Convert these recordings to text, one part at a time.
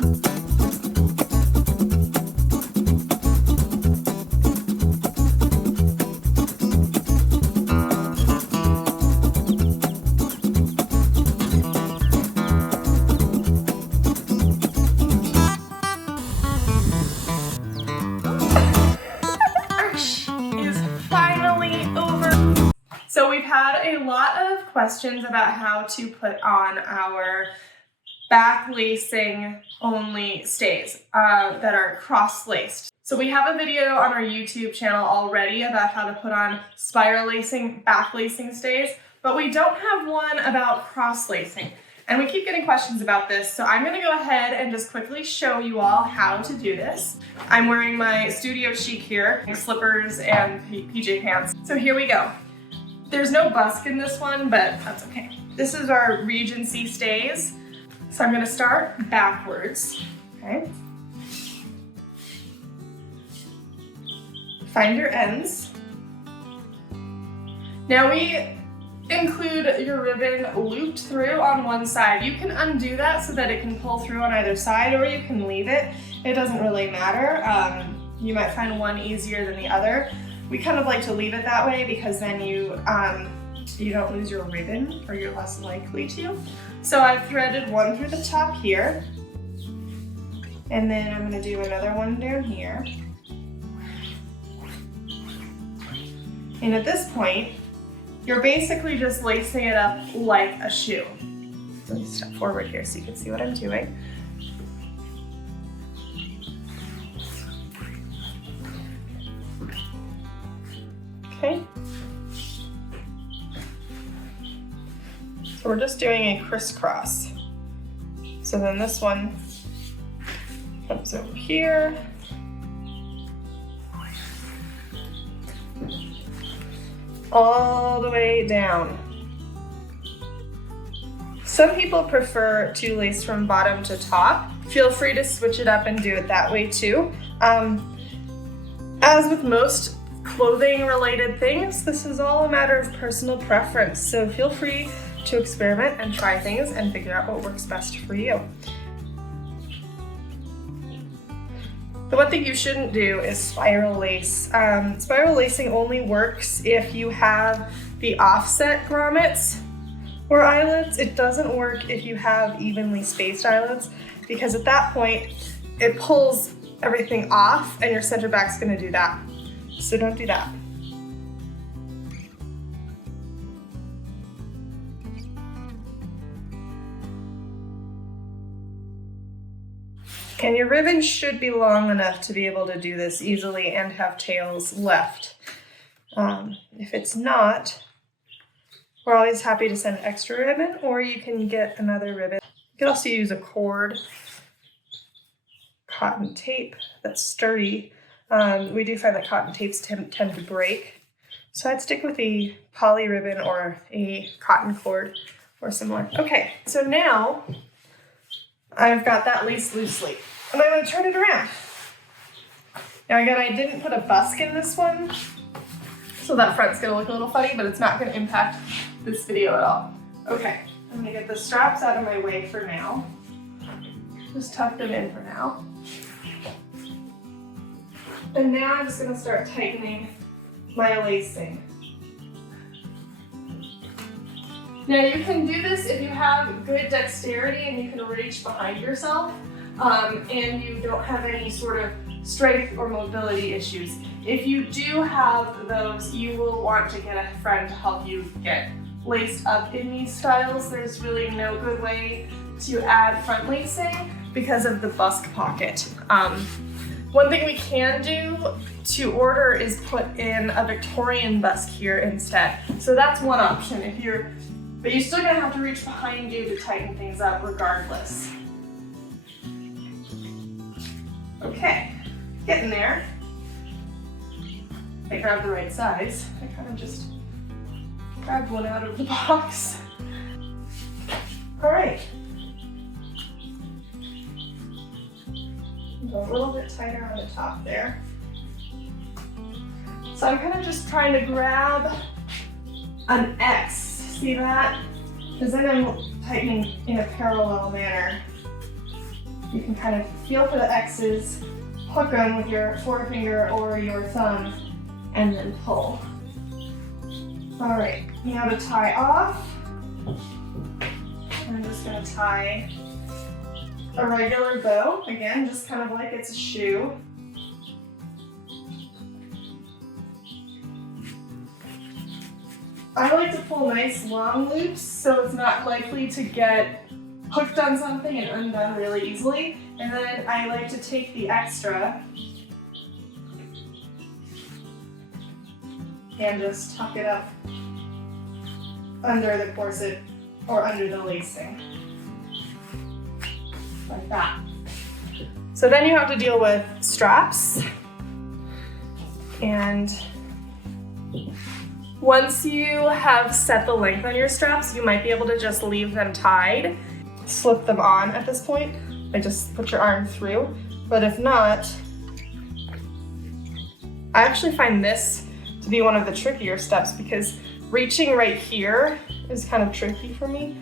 So we've had a lot of questions about how to put on our back lacing only stays that are cross-laced. So we have a video on our YouTube channel already about how to put on spiral lacing, back lacing stays, but we don't have one about cross-lacing. And we keep getting questions about this, so I'm gonna go ahead and just quickly show you all how to do this. I'm wearing my studio chic here, slippers and PJ pants. So here we go. There's no busk in this one, but that's okay. This is our Regency stays. So I'm gonna start backwards, okay? Find your ends. Now we include your ribbon looped through on one side. You can undo that so that it can pull through on either side, or you can leave it. It doesn't really matter. You might find one easier than the other. We kind of like to leave it that way because then you don't lose your ribbon, or you're less likely to. So I've threaded one through the top here, and then I'm going to do another one down here. And at this point, you're basically just lacing it up like a shoe. Let me step forward here so you can see what I'm doing. Okay. So we're just doing a crisscross. So then this one comes over here. All the way down. Some people prefer to lace from bottom to top. Feel free to switch it up and do it that way too. As with most clothing related things, this is all a matter of personal preference. So feel free to experiment and try things and figure out what works best for you. The one thing you shouldn't do is spiral lace. Spiral lacing only works if you have the offset grommets or eyelets. It doesn't work if you have evenly spaced eyelets, because at that point it pulls everything off and your center back's gonna do that. So don't do that. And your ribbon should be long enough to be able to do this easily and have tails left. If it's not, we're always happy to send extra ribbon, or you can get another ribbon. You can also use a cord, cotton tape that's sturdy. We do find that cotton tapes tend to break. So I'd stick with a poly ribbon or a cotton cord or similar. Okay, so now I've got that laced loosely, and I'm going to turn it around. Now again, I didn't put a busk in this one, so that front's going to look a little funny, but it's not going to impact this video at all. Okay, I'm going to get the straps out of my way for now. Just tuck them in for now. And now I'm just going to start tightening my lacing. Now you can do this if you have good dexterity and you can reach behind yourself and you don't have any sort of strength or mobility issues. If you do have those, you will want to get a friend to help you get laced up in these styles. There's really no good way to add front lacing because of the busk pocket. One thing we can do to order is put in a Victorian busk here instead. So that's one option. But you're still gonna have to reach behind you to tighten things up regardless. Okay, getting there. I grabbed the right size. I kind of just grabbed one out of the box. All right. Go a little bit tighter on the top there. So I'm kind of just trying to grab an X. See that? Because then I'm tightening in a parallel manner. You can kind of feel for the X's, hook them with your forefinger or your thumb, and then pull. All right, now to tie off, I'm just gonna tie a regular bow, again, just kind of like it's a shoe. I like to pull nice long loops so it's not likely to get hooked on something and undone really easily. And then I like to take the extra and just tuck it up under the corset or under the lacing, like that. So then you have to deal with straps, and once you have set the length on your straps, you might be able to just leave them tied. Slip them on at this point. I just put your arm through, but if not, I actually find this to be one of the trickier steps because reaching right here is kind of tricky for me.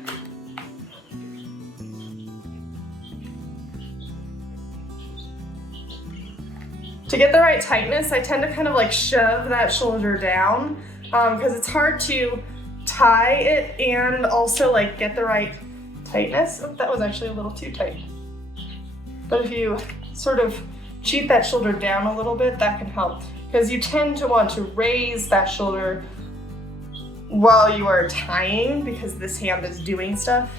To get the right tightness, I tend to kind of like shove that shoulder down because it's hard to tie it and also like get the right tightness. Oh, that was actually a little too tight. But if you sort of cheat that shoulder down a little bit, that can help because you tend to want to raise that shoulder while you are tying because this hand is doing stuff.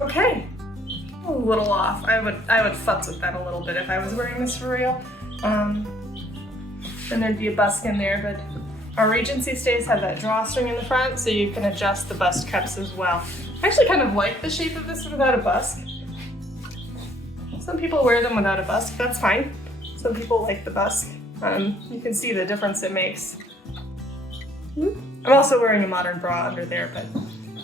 Okay, a little off. I would futz with that a little bit if I was wearing this for real. And there'd be a busk in there, but our Regency stays have that drawstring in the front, so you can adjust the bust cups as well. I actually kind of like the shape of this without a busk. Some people wear them without a busk, that's fine. Some people like the busk. You can see the difference it makes. I'm also wearing a modern bra under there, but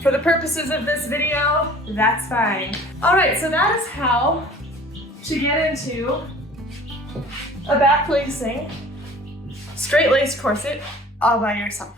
for the purposes of this video, that's fine. All right, so that is how to get into a back lacing, straight laced corset all by yourself.